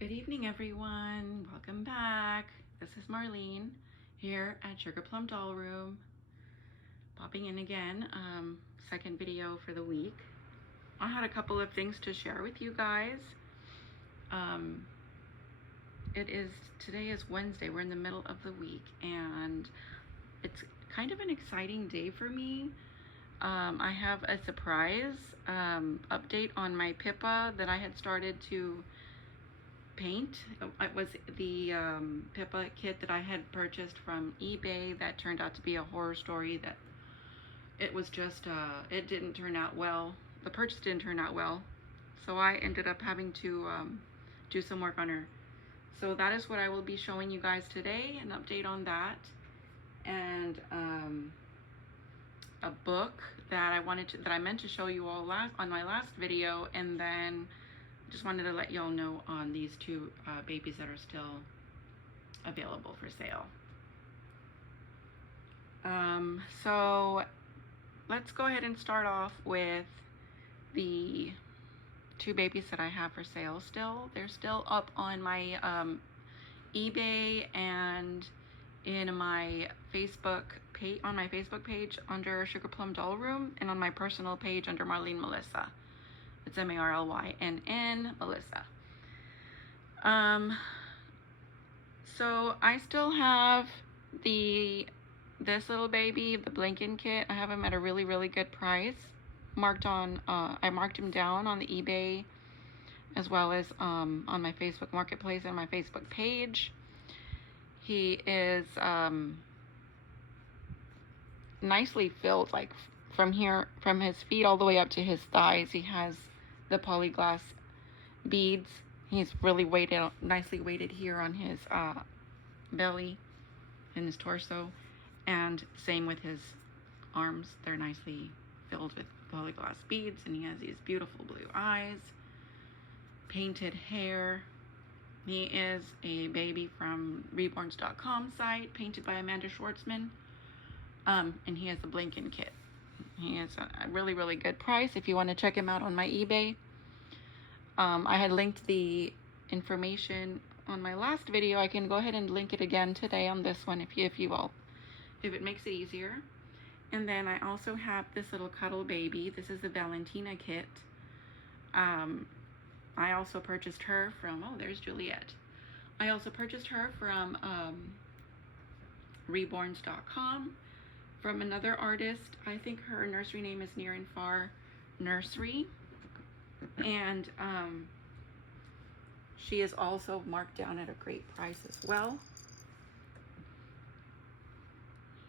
Good evening, everyone. Welcome back. This is Marlene here at Sugar Plum Doll Room. Popping in again, second video for the week. I had a couple of things to share with you guys. Today is Wednesday. We're in the middle of the week, and it's kind of an exciting day for me. I have a surprise update on my Pippa that I had started to paint. It was the Pippa kit that I had purchased from eBay that turned out to be a horror story. That it was just it didn't turn out well. The purchase didn't turn out well, so I ended up having to do some work on her. So that is what I will be showing you guys today, an update on that, and a book that I meant to show you all on my last video, and then just wanted to let y'all know on these two babies that are still available for sale. So let's go ahead and start off with the two babies that I have for sale still. They're still up on my eBay and in my Facebook page, on my Facebook page under Sugar Plum Doll Room, and on my personal page under Marlene Melissa. It's MARLYNN Melissa. So I still have this little baby, the Blinken kit. I have him at a really good price. I marked him down on the eBay as well as on my Facebook Marketplace and my Facebook page. He is nicely filled, like from his feet all the way up to his thighs. He has the polyglass beads. He's really nicely weighted here on his belly and his torso, and same with his arms. They're nicely filled with polyglass beads, and he has these beautiful blue eyes, painted hair. He is a baby from Reborns.com site, painted by Amanda Schwartzman, and he has the Blinken kit. He is a really good price if you want to check him out on my eBay. I had linked the information on my last video. I can go ahead and link it again today on this one if it makes it easier. And then I also have this little cuddle baby. This is the Valentina kit. I also purchased her from, oh, there's Juliet. I also purchased her from Reborns.com from another artist. I think her nursery name is Near and Far Nursery. And she is also marked down at a great price as well.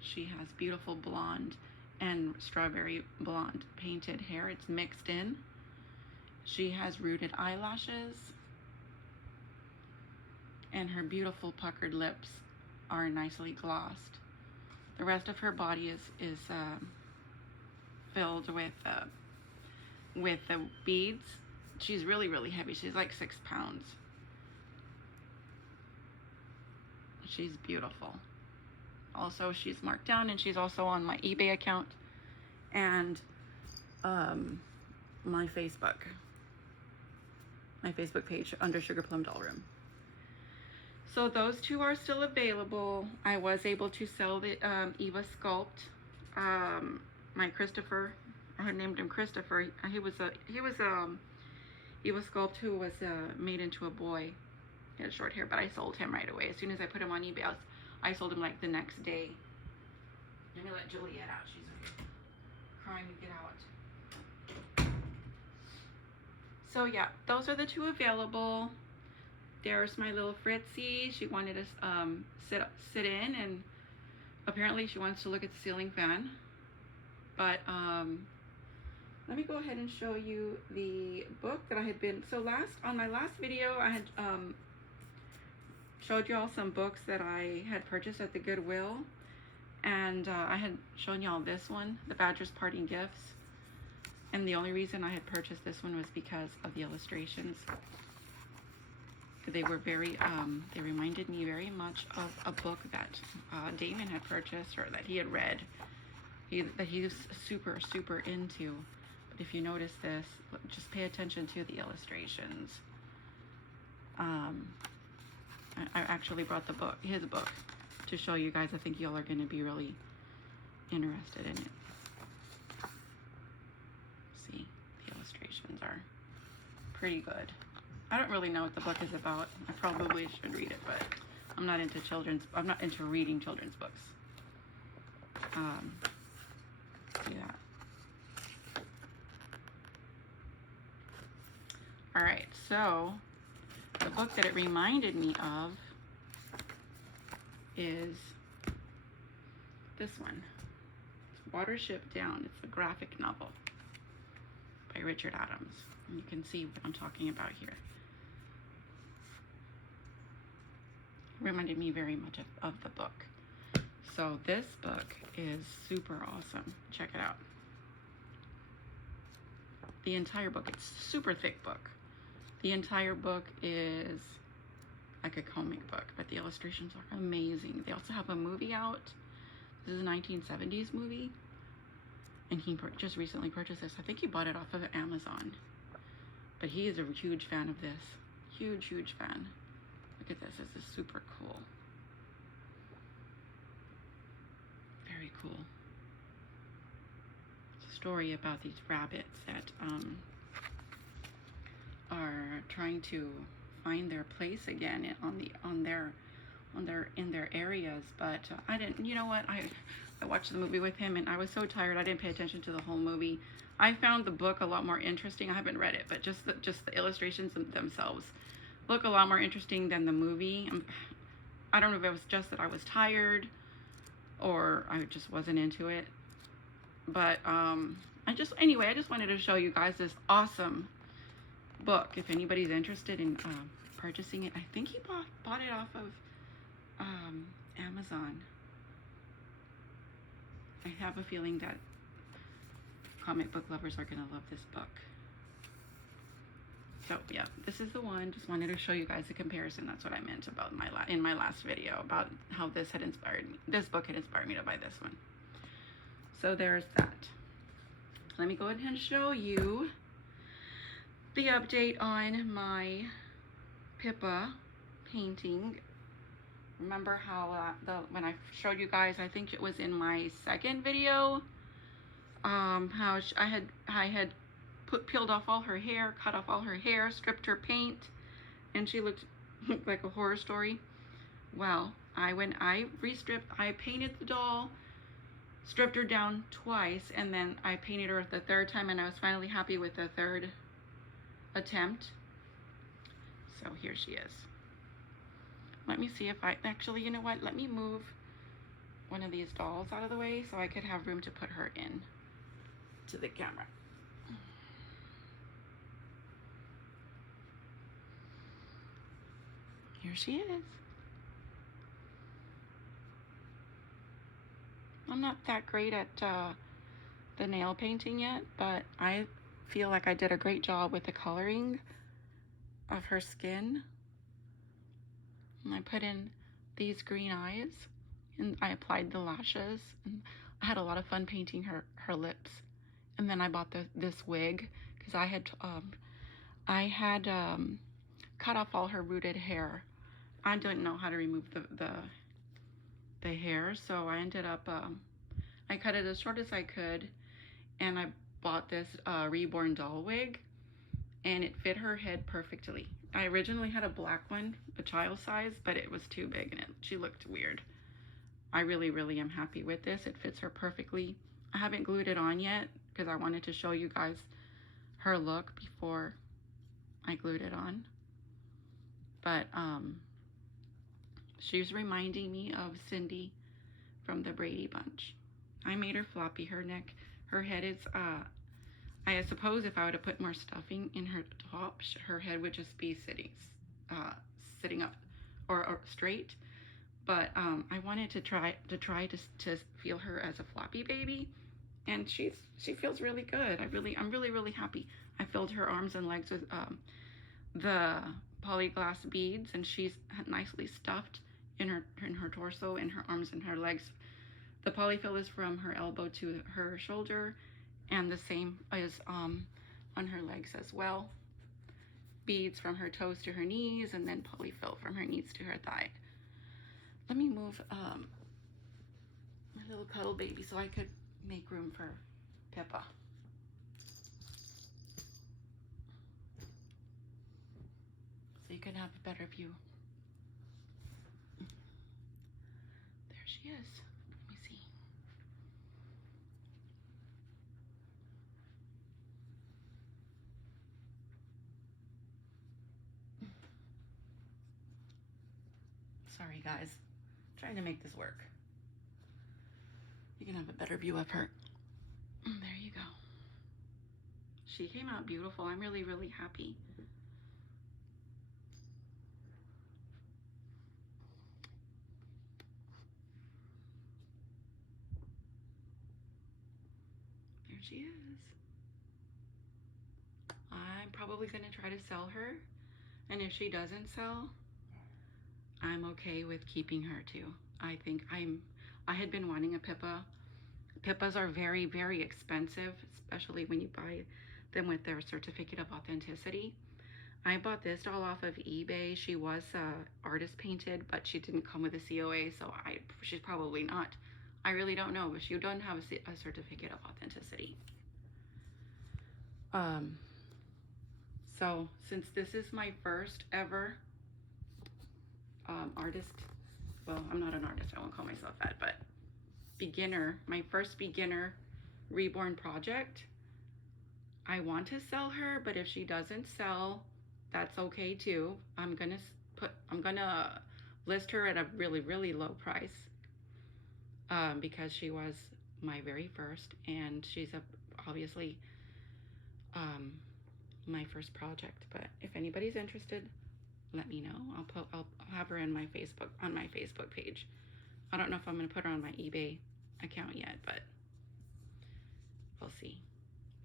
She has beautiful blonde and strawberry blonde painted hair. It's mixed in. She has rooted eyelashes, and her beautiful puckered lips are nicely glossed. The rest of her body is filled with the beads. She's really heavy. She's like 6 pounds. She's beautiful. Also, she's marked down, and she's also on my eBay account and my Facebook page under Sugar Plum Doll Room. So those two are still available. I was able to sell the Eva Sculpt. My Christopher, I had named him Christopher. He was Eva Sculpt who was made into a boy. He had short hair, but I sold him right away. As soon as I put him on eBay, I sold him like the next day. Let me let Juliet out. She's crying to get out. So yeah, those are the two available. There's my little Fritzy. She wanted to sit in, and apparently she wants to look at the ceiling fan. But let me go ahead and show you the book that I had been, on my last video I had showed y'all some books that I had purchased at the Goodwill, and I had shown y'all this one, The Badger's Parting Gifts, and the only reason I had purchased this one was because of the illustrations. They were they reminded me very much of a book that Damon had purchased, or that he had read, that he was super into. But if you notice this, just pay attention to the illustrations. I actually brought his book, to show you guys. I think y'all are going to be really interested in it. See, the illustrations are pretty good. I don't really know what the book is about. I probably should read it, but I'm not into reading children's books. See that. All right, so the book that it reminded me of is this one. It's Watership Down. It's a graphic novel by Richard Adams. And you can see what I'm talking about here. It reminded me very much of the book. So this book is super awesome. Check it out. The entire book, it's a super thick book. The entire book is like a comic book, but the illustrations are amazing. They also have a movie out. This is a 1970s movie, and he just recently purchased this. I think he bought it off of Amazon, but he is a huge fan of this. Huge fan. Look at this. This is super cool. Very cool. It's a story about these rabbits that are trying to find their place again in their areas, but I didn't. You know what? I watched the movie with him, and I was so tired I didn't pay attention to the whole movie. I found the book a lot more interesting. I haven't read it, but just the illustrations themselves look a lot more interesting than the movie. I don't know if it was just that I was tired or I just wasn't into it, but I just wanted to show you guys this awesome book. If anybody's interested in purchasing it, I think he bought it off of Amazon. I have a feeling that comic book lovers are going to love this book. So yeah, this is the one. Just wanted to show you guys a comparison. That's what I meant about in my last video, about how this had inspired me. This book had inspired me to buy this one. So there's that. Let me go ahead and show you the update on my Pippa painting. Remember how when I showed you guys, I think it was in my second video, how I had peeled off all her hair, cut off all her hair, stripped her paint, and she looked like a horror story. Well, when I painted the doll, stripped her down twice, and then I painted her the third time, and I was finally happy with the third attempt. So here she is. Let me see if actually, you know what? Let me move one of these dolls out of the way so I could have room to put her in to the camera. Here she is. I'm not that great at the nail painting yet, but I feel like I did a great job with the coloring of her skin. And I put in these green eyes, and I applied the lashes, and I had a lot of fun painting her lips. And then I bought this wig because I had cut off all her rooted hair. I didn't know how to remove the hair, so I ended up I cut it as short as I could, and I bought this Reborn doll wig, and it fit her head perfectly. I originally had a black one, a child size, but it was too big and she looked weird. I really am happy with this. It fits her perfectly. I haven't glued it on yet because I wanted to show you guys her look before I glued it on. But she's reminding me of Cindy from the Brady Bunch. I made her floppy. Her neck, her head is I suppose if I would have put more stuffing in her top, her head would just be sitting up or straight. But I wanted to try to feel her as a floppy baby, and she feels really good. I'm really happy. I filled her arms and legs with the polyglass beads, and she's nicely stuffed in her torso, in her arms and her legs. The polyfill is from her elbow to her shoulder, and the same is on her legs as well. beads from her toes to her knees, and then polyfill from her knees to her thigh. Let me move my little cuddle baby so I could make room for Pippa. So you can have a better view. There she is. Let me see. Sorry guys, I'm trying to make this work. You can have a better view of her. There you go. She came out beautiful. I'm really, really happy. There she is. I'm probably gonna try to sell her, and if she doesn't sell, I'm okay with keeping her too. I think I had been wanting a Pippa. Pippas are very, very expensive, especially when you buy them with their certificate of authenticity. I bought this doll off of eBay. She was artist painted, but she didn't come with a COA, so she's probably not. I really don't know, but she doesn't have a certificate of authenticity. So since this is my first ever artist, well, I'm not an artist, I won't call myself that, but beginner, my first beginner Reborn project, I want to sell her, but if she doesn't sell, that's okay too. I'm gonna list her at a really, really low price because she was my very first, and she's obviously my first project. But if anybody's interested, let me know. I'll have her in my Facebook page. I don't know if I'm gonna put her on my eBay account yet, but we'll see.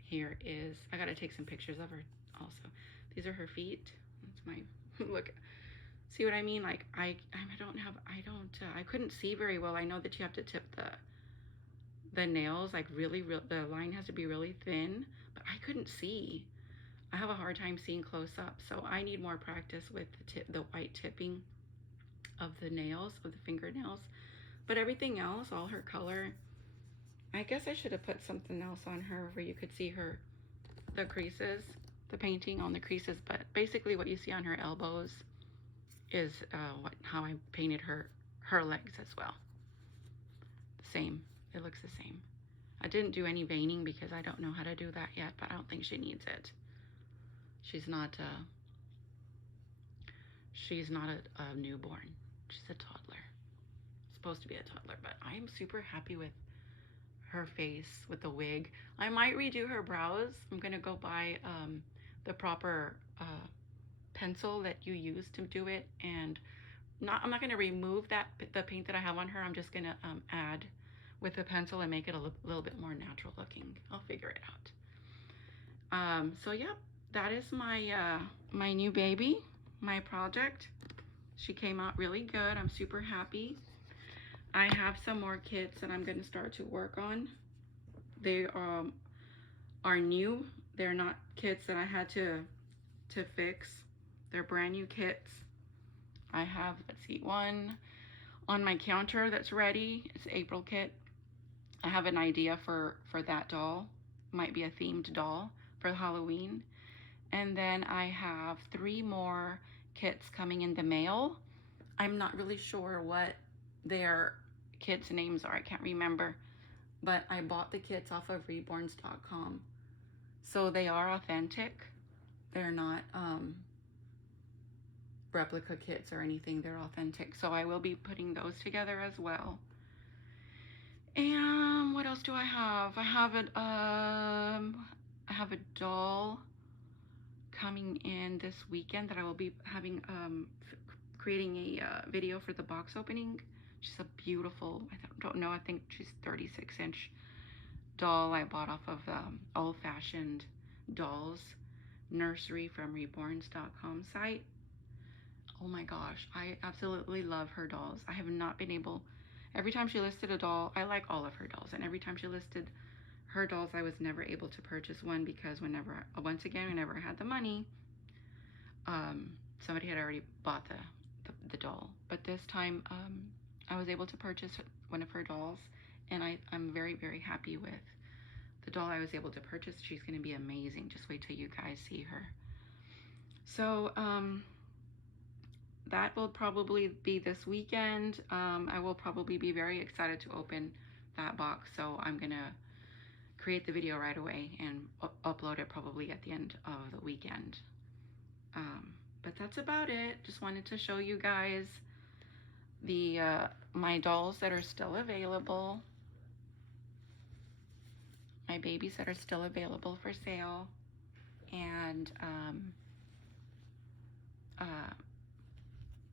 Here is, I gotta take some pictures of her also. These are her feet. That's my look. See what I mean? Like I couldn't see very well. I know that you have to tip the nails, like the line has to be really thin, but I couldn't see. I have a hard time seeing close up, so I need more practice with the white tipping of the nails, of the fingernails. But everything else, all her color, I guess I should have put something else on her where you could see the creases, the painting on the creases, but basically what you see on her elbows is how I painted her legs as well. The same, it looks the same. I didn't do any veining because I don't know how to do that yet, but I don't think she needs it. She's not a newborn. She's a toddler. Supposed to be a toddler, but I am super happy with her face with the wig. I might redo her brows. I'm gonna go buy the proper pencil that you use to do it, and I'm not gonna remove the paint that I have on her. I'm just gonna add with the pencil and make it a little bit more natural looking. I'll figure it out. So yeah, that is my my new baby, my project. She came out really good. I'm super happy. I have some more kits that I'm gonna start to work on. They are new. They're not kits that I had to fix. They're brand new kits. I have, let's see, one on my counter that's ready. It's an April kit. I have an idea for that doll. Might be a themed doll for Halloween. And then I have 3 more kits coming in the mail. I'm not really sure what their kits' names are. I can't remember. But I bought the kits off of reborns.com. So they are authentic. They're not replica kits or anything. They're authentic. So I will be putting those together as well. And what else do I have? I have a doll coming in this weekend that I will be having creating a video for the box opening. She's a beautiful, I don't know, I think she's 36-inch doll I bought off of Old Fashioned Dolls Nursery from reborns.com site. Oh my gosh, I absolutely love her dolls. I have not been able, every time she listed a doll, I like all of her dolls, and every time she listed her dolls, I was never able to purchase one because whenever I had the money, somebody had already bought the doll, but this time I was able to purchase one of her dolls, and I'm very, very happy with the doll I was able to purchase. She's going to be amazing. Just wait till you guys see her. So that will probably be this weekend. I will probably be very excited to open that box, so I'm going to create the video right away and upload it probably at the end of the weekend. But that's about it. Just wanted to show you guys the my dolls that are still available, my babies that are still available for sale, and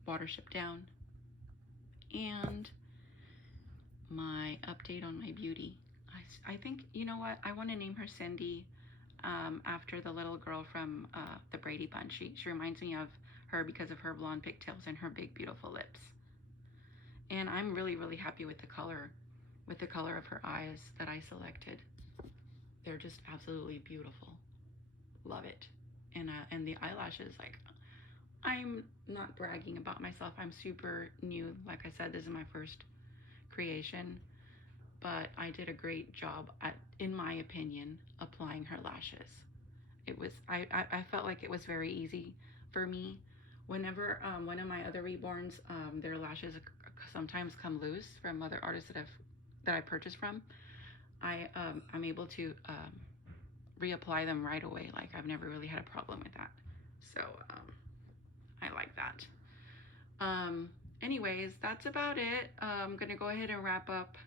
Watership Down, and my update on my beauty. I think, you know what, I want to name her Cindy, after the little girl from the Brady Bunch. She reminds me of her because of her blonde pigtails and her big beautiful lips. And I'm really, really happy with the color of her eyes that I selected. They're just absolutely beautiful. Love it. And the eyelashes, like, I'm not bragging about myself. I'm super new. Like I said, this is my first creation, but I did a great job at, in my opinion, applying her lashes. It was, I felt like it was very easy for me. Whenever one of my other reborns, their lashes sometimes come loose from other artists that I purchased from, I'm able to reapply them right away. Like, I've never really had a problem with that. So I like that. Anyways, that's about it. I'm gonna go ahead and wrap up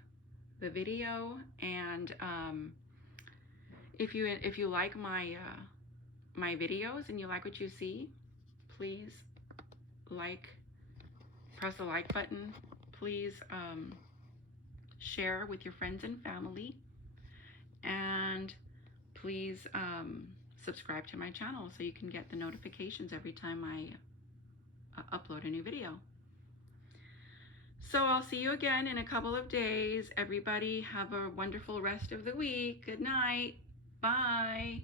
the video, and if you like my my videos and you like what you see, please press the like button. Please share with your friends and family, and please subscribe to my channel so you can get the notifications every time I upload a new video. So I'll see you again in a couple of days. Everybody have a wonderful rest of the week. Good night. Bye.